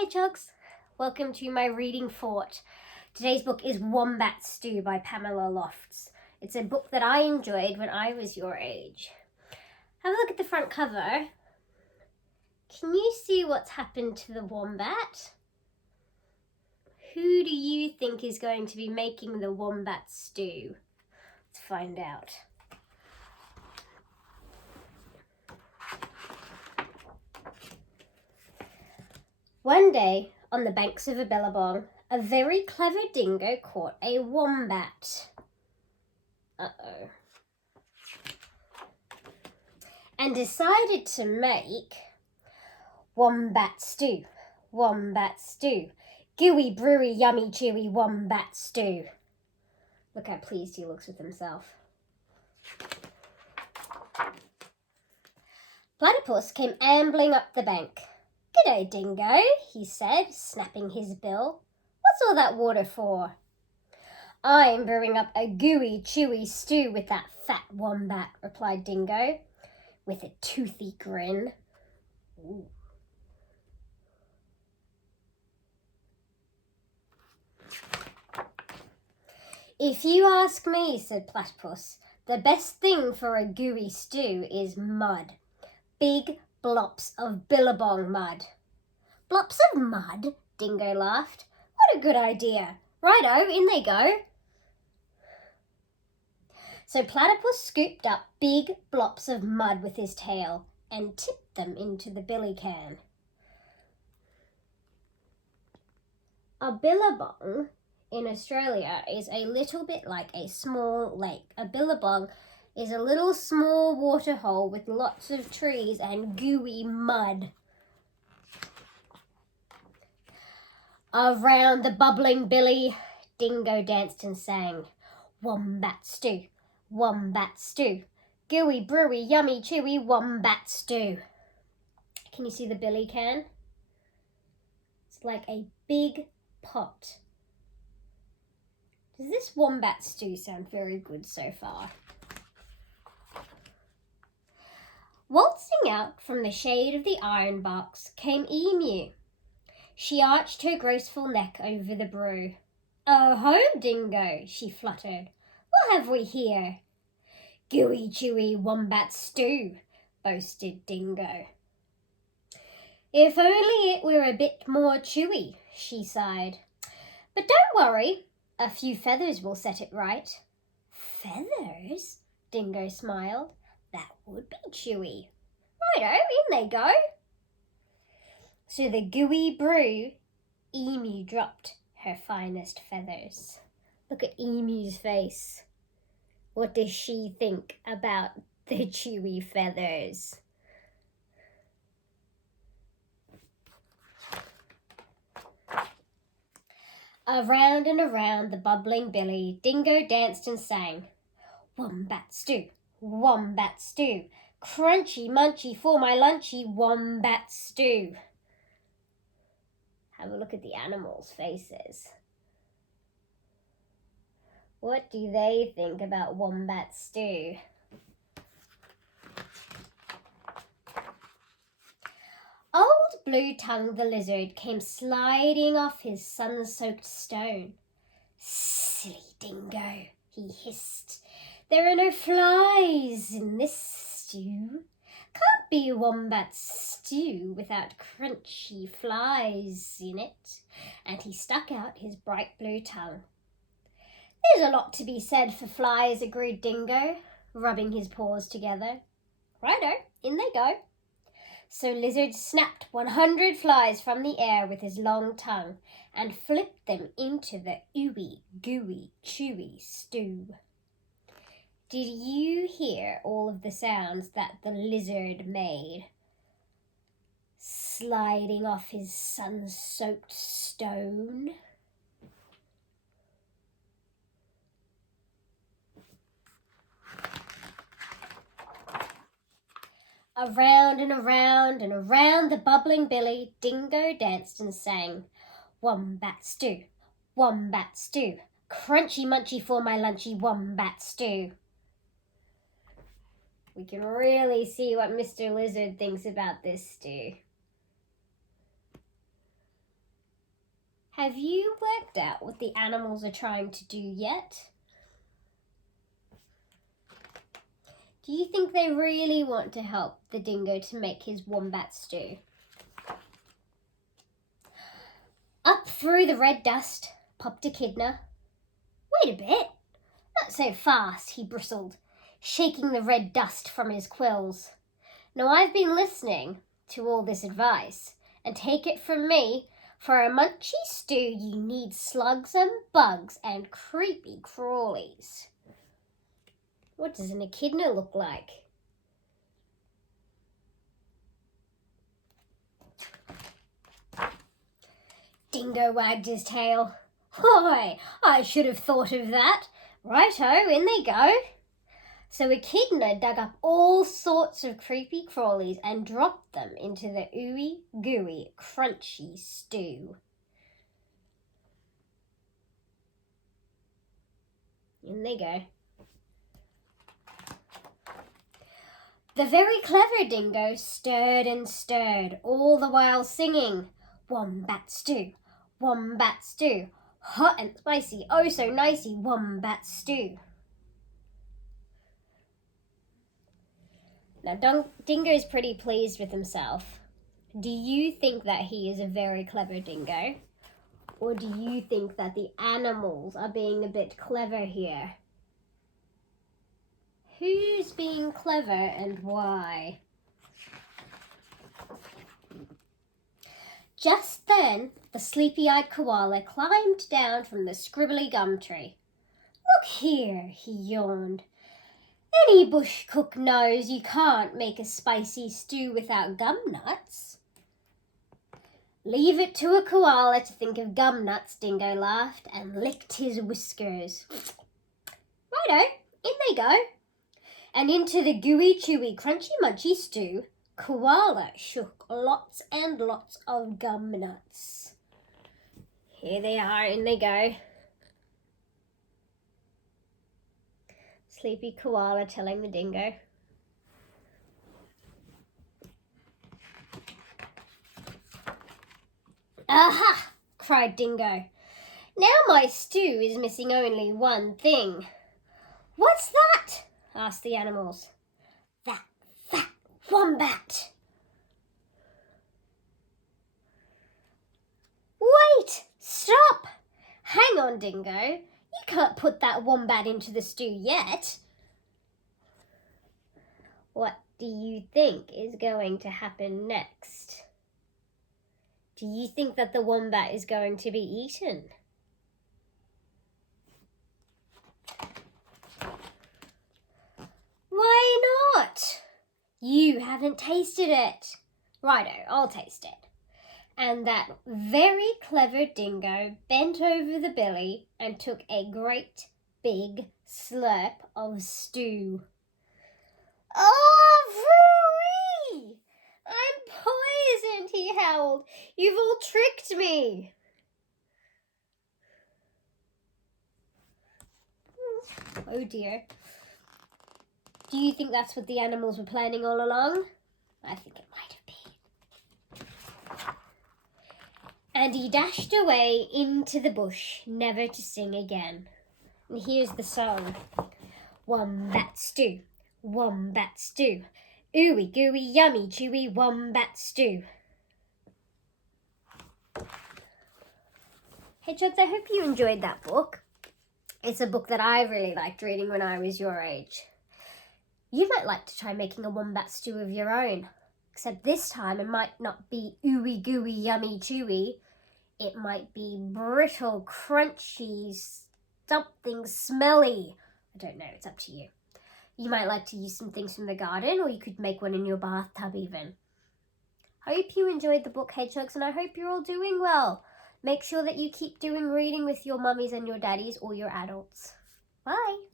Hi hedgehogs, welcome to my reading fort. Today's book is Wombat Stew by Pamela Lofts. It's a book that I enjoyed when I was your age. Have a look at the front cover. Can you see what's happened to the wombat? Who do you think is going to be making the wombat stew? Let's find out. One day, on the banks of a billabong, a very clever dingo caught a wombat. And decided to make wombat stew. Wombat stew. Gooey, brewy, yummy, chewy wombat stew. Look how pleased he looks with himself. Platypus came ambling up the bank. "G'day, Dingo," he said, snapping his bill. "What's all that water for?" "I'm brewing up a gooey, chewy stew with that fat wombat," replied Dingo, with a toothy grin. Ooh. "If you ask me," said Platypus, "the best thing for a gooey stew is mud. Big blops of billabong mud." "Blops of mud?" Dingo laughed. "What a good idea. Righto, in they go." So Platypus scooped up big blops of mud with his tail and tipped them into the billy can. A billabong in Australia is a little bit like a small lake. A billabong is a little small water hole with lots of trees and gooey mud. Around the bubbling billy, Dingo danced and sang. Wombat stew, wombat stew, gooey, brewy, yummy, chewy wombat stew. Can you see the billy can? It's like a big pot. Does this wombat stew sound very good so far? Waltzing out from the shade of the iron box came Emu. She arched her graceful neck over the brew. "Oh ho, Dingo," she fluttered. "What have we here?" "Gooey, chewy wombat stew," boasted Dingo. "If only it were a bit more chewy," she sighed. "But don't worry, a few feathers will set it right." "Feathers?" Dingo smiled. "That would be chewy." "Righto, in they go." So the gooey brew, Emu dropped her finest feathers. Look at Emu's face. What does she think about the chewy feathers? Around and around the bubbling billy, Dingo danced and sang. Wombat stew, wombat stew, crunchy munchy for my lunchy wombat stew. Have a look at the animals' faces. What do they think about wombat stew? Old Blue Tongue the lizard came sliding off his sun-soaked stone. "Silly Dingo," he hissed. "There are no flies in this stew. Can't be a wombat stew without crunchy flies in it." And he stuck out his bright blue tongue. "There's a lot to be said for flies," agreed Dingo, rubbing his paws together. "Righto, in they go." So Lizard snapped 100 flies from the air with his long tongue and flipped them into the ooey, gooey, chewy stew. Did you hear all of the sounds that the lizard made? Sliding off his sun-soaked stone? Around and around and around the bubbling billy, Dingo danced and sang. Wombat stew, wombat stew, crunchy munchy for my lunchy wombat stew. We can really see what Mr. Lizard thinks about this stew. Have you worked out what the animals are trying to do yet? Do you think they really want to help the dingo to make his wombat stew? Up through the red dust popped Echidna. Wait a bit. Not so fast, he bristled, shaking the red dust from his quills. Now I've been listening to all this advice, and take it from me, for a munchy stew you need slugs and bugs and creepy crawlies. What does an echidna look like? Dingo wagged his tail. Why, I should have thought of that. Righto, in they go. So Echidna dug up all sorts of creepy crawlies and dropped them into the ooey gooey crunchy stew. In they go. The very clever dingo stirred and stirred, all the while singing, Wombat stew, wombat stew, hot and spicy, oh so nicey, wombat stew. Now Dingo's pretty pleased with himself. Do you think that he is a very clever dingo? Or do you think that the animals are being a bit clever here? Who's being clever and why? Just then, the sleepy-eyed koala climbed down from the scribbly gum tree. Look here, he yawned. Any bush cook knows you can't make a spicy stew without gum nuts. Leave it to a koala to think of gum nuts, Dingo laughed and licked his whiskers. Righto, in they go. And into the gooey, chewy, crunchy, munchy stew, Koala shook lots and lots of gum nuts. Here they are, in they go. Sleepy Koala telling the dingo. Aha! Cried Dingo. Now my stew is missing only one thing. What's that? Asked the animals. That fat wombat. Wait! Stop! Hang on, Dingo. You can't put that wombat into the stew yet. What do you think is going to happen next? Do you think that the wombat is going to be eaten? Why not? You haven't tasted it. Righto, I'll taste it. And that very clever dingo bent over the billy and took a great big slurp of stew. Oh, Free! I'm poisoned, he howled. You've all tricked me. Oh dear. Do you think that's what the animals were planning all along? I think it might have been. And he dashed away into the bush, never to sing again. And here's the song. Wombat stew, wombat stew, ooey gooey yummy chewy wombat stew. Hedgehogs, I hope you enjoyed that book. It's a book that I really liked reading when I was your age. You might like to try making a wombat stew of your own, except this time it might not be ooey gooey yummy chewy. It might be brittle, crunchy, something smelly. I don't know, it's up to you. You might like to use some things from the garden, or you could make one in your bathtub even. I hope you enjoyed the book, Hedgehogs, and I hope you're all doing well. Make sure that you keep doing reading with your mummies and your daddies or your adults. Bye!